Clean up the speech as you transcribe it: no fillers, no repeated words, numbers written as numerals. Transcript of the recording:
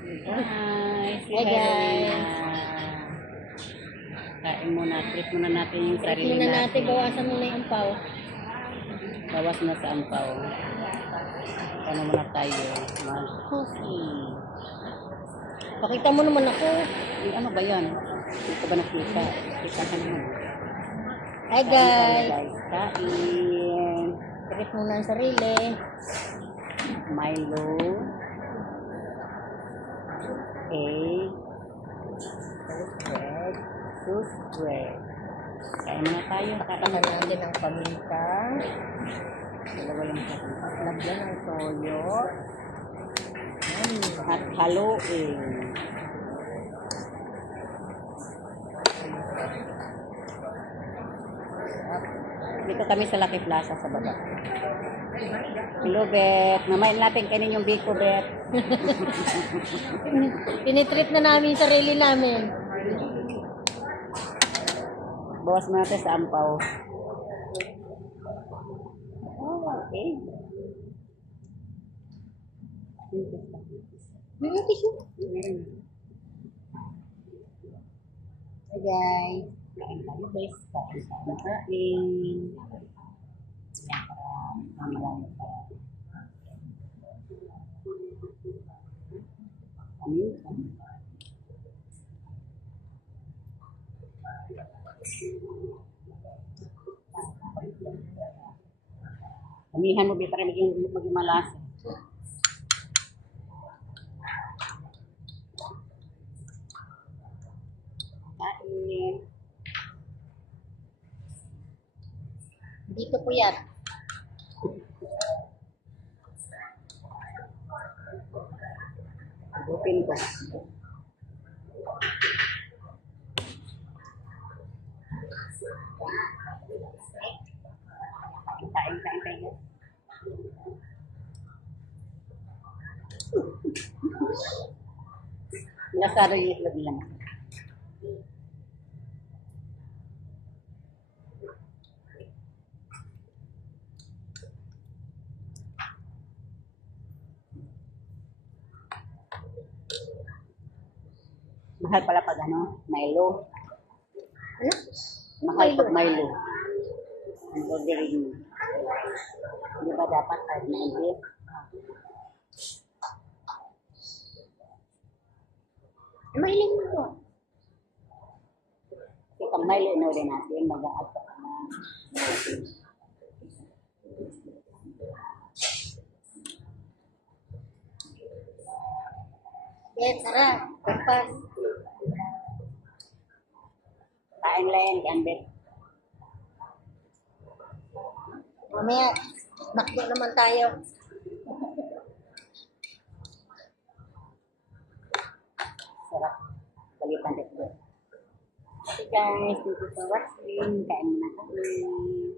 Guys, Hi guys. Kain muna, treat muna natin yung Treat sarili muna natin. natin, bawasan muna yung ampaw. Bawas na sa ampaw. Ano muna tayo? Mag-coffee. Pakita mo naman ako. Ay, ano ba yan? Hindi ko ba nakita? Kita ka naman. Hi Kain guys. tayo, guys. Kain. Treat muna ang sarili. Milo. Egg. Bread. Bread. Kain muna tayo. Takpan natin ang paminta. Dalawa lang sa At lagyan ng toyo. at haluin. Dito kami sa Lucky Plaza sa baba. Hello, Bet. Mamayin natin kainin yung biko, Bet. Tinitreat na namin yung sarili namin. Bawas mo natin sa ampaw. Oh, okay. Hi, guys. Kain tayo, guys. Kain tayo. Kain. Yan, para mamalami pa. Amihan mo, para maging malasa. Kain. Dito po yan. Agupin ko. Kain tayo. Lasado yung itlog lang. Mahal pala pag ano, Milo. Ano? Mahal pag Milo. Ang ordering mo. Di ba dapat 590? Mahiling mo to. Kasi pag Milo, inorder natin, mag-a-add pa na. Yes, tara. Pagpas. Kain lang, gambit. Mamaya, makdo naman tayo. Sarap. Balitan dito. Okay guys, thank you for watching. Kain muna kami.